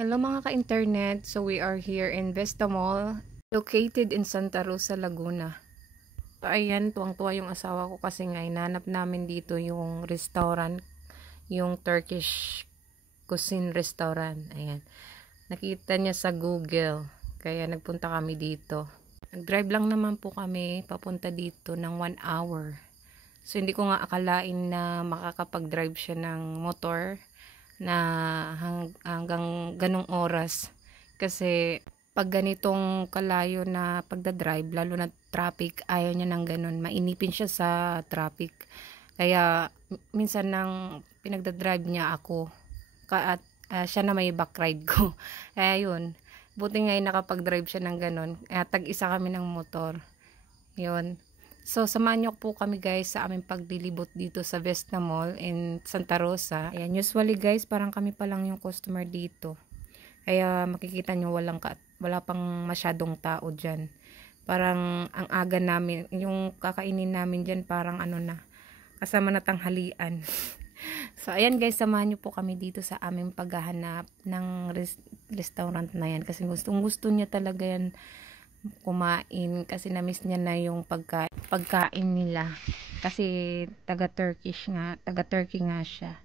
Hello mga ka-internet, so we are here in Vesta Mall, located in Santa Rosa, Laguna. So ayan, tuwang-tuwa yung asawa ko kasi nga hinanap namin dito yung restaurant, yung Turkish cuisine restaurant. Ayan, nakita niya sa Google, kaya nagpunta kami dito. Nag-drive lang naman po kami papunta dito ng 1 hour. So hindi ko nga akalain na makakapag-drive siya ng motor na hanggang ganong oras, kasi pag ganitong kalayo na pagdadrive, lalo na traffic, ayaw niya ng ganon, mainipin siya sa traffic. Kaya minsan nang pinagdadrive niya ako at siya na may back ride ko. Kaya yun, buti nga nakapag-drive siya ng ganon, tag-isa kami ng motor. Yun. So, samahan niyo po kami guys sa aming paglilibot dito sa Vesta Mall in Santa Rosa. Ayan, usually guys, parang kami pa lang yung customer dito. Kaya makikita nyo wala pang masyadong tao dyan. Parang ang aga namin, yung kakainin namin dyan parang ano na, kasama na tanghalian. So, ayan guys, samahan nyo po kami dito sa aming paghahanap ng restaurant na yan. Kasi gusto niya talaga yan kumain, kasi na-miss niya na yung pagkain nila, kasi taga-Turkey nga siya.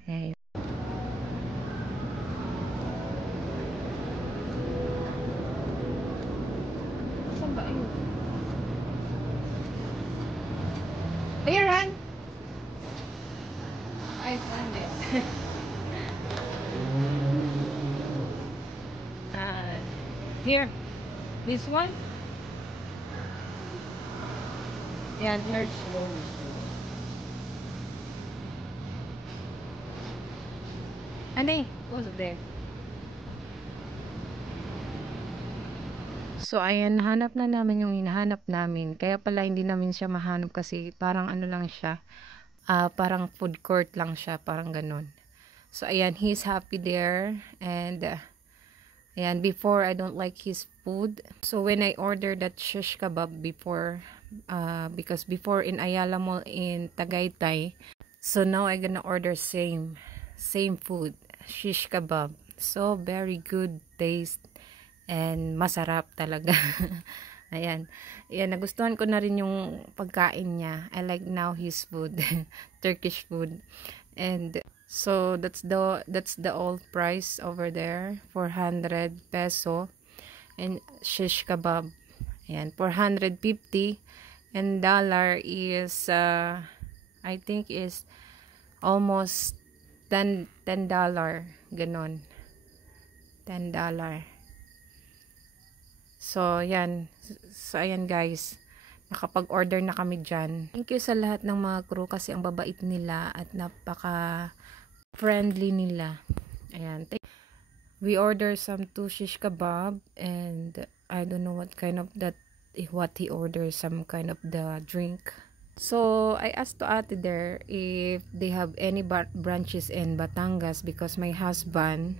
Okay. Saan ba yun? Ayan! I found it. Here. This one? Yan, here. Ano was there? So, ayan, nahanap na namin yung hinahanap namin. Kaya pala hindi namin siya mahanap kasi parang ano lang siya. Parang food court lang siya. Parang ganun. So, ayan, he's happy there. And, ayan, before, I don't like his food. So, when I ordered that shish kebab before, because before in Ayala Mall in Tagaytay, so now I'm gonna order same food, shish kebab. So, very good taste. And masarap talaga. Ayan. Ayan, nagustuhan ko na rin yung pagkain niya. I like now his food. Turkish food. And so that's the old price over there. 400 peso. And shish kebab. Ayan, 450. And dollar is I think is almost $10. Ganon. $10. So, yan. So, ayan guys. Nakapag-order na kami dyan. Thank you sa lahat ng mga crew kasi ang babait nila at napaka-friendly nila. Ayan. We ordered some 2 shish kebab and I don't know what he ordered, some kind of the drink. So, I asked to ate there if they have any branches in Batangas because my husband,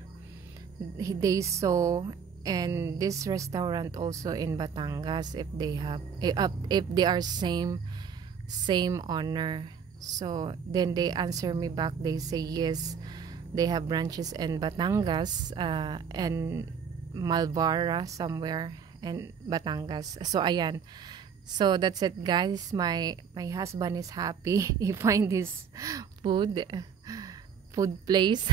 they saw and this restaurant also in Batangas if they are same owner. So then they answer me back, they say yes, they have branches in Batangas and Malvara somewhere in Batangas. So ayan, so that's it guys. My husband is happy. He find this food place.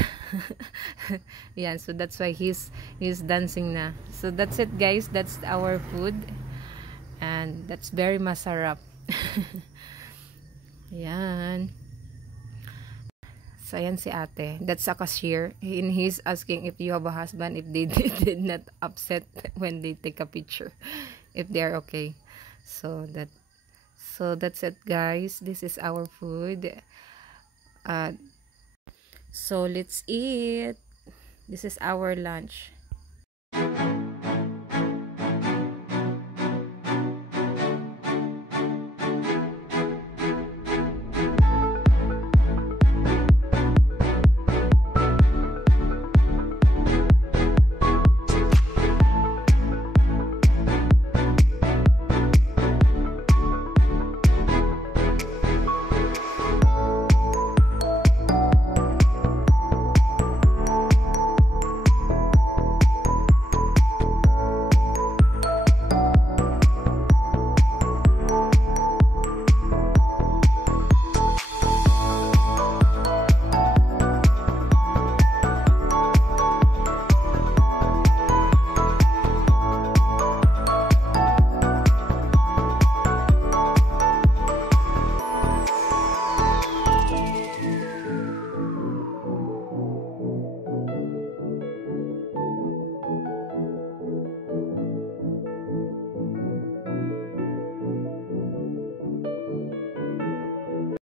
Yeah, so that's why he's dancing na. So that's it guys, that's our food and that's very masarap. Yan. So ayan si ate, that's a cashier, and he's asking if you have a husband, if they did not upset when they take a picture, if they're okay. So that's it guys, this is our food. So let's eat. This is our lunch.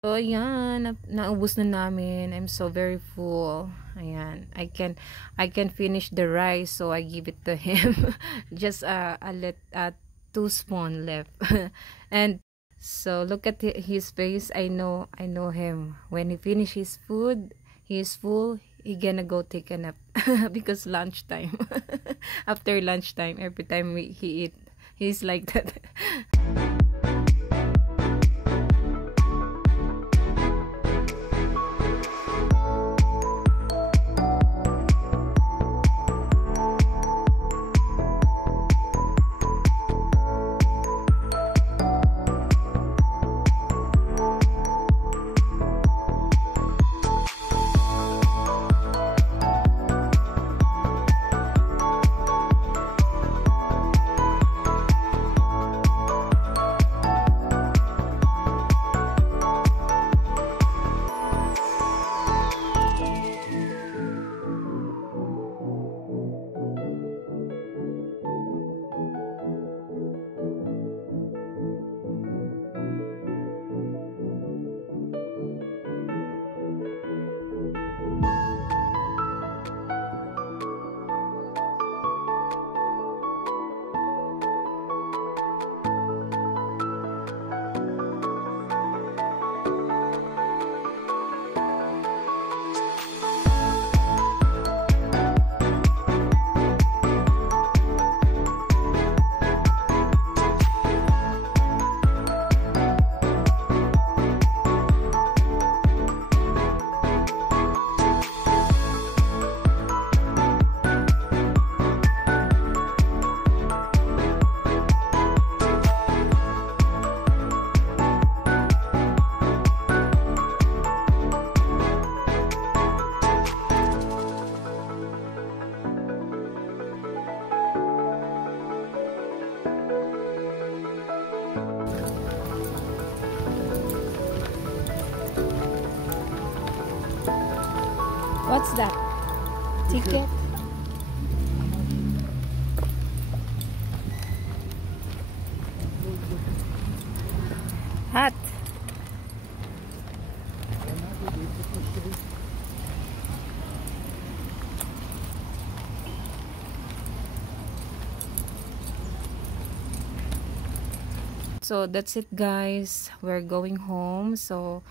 So, ayan, naubos na namin. I'm so very full. Ayan, I can finish the rice, so I give it to him. Just two spoon left. And so look at his face. I know him. When he finish his food, he is full. He gonna go take a nap because lunchtime. After lunchtime, every time he eat, he's like that. What's that? Ticket? Hat. So that's it, guys. We're going home. So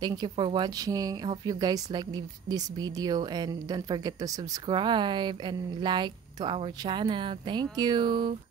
thank you for watching. I hope you guys like this video, and don't forget to subscribe and like to our channel. Thank you.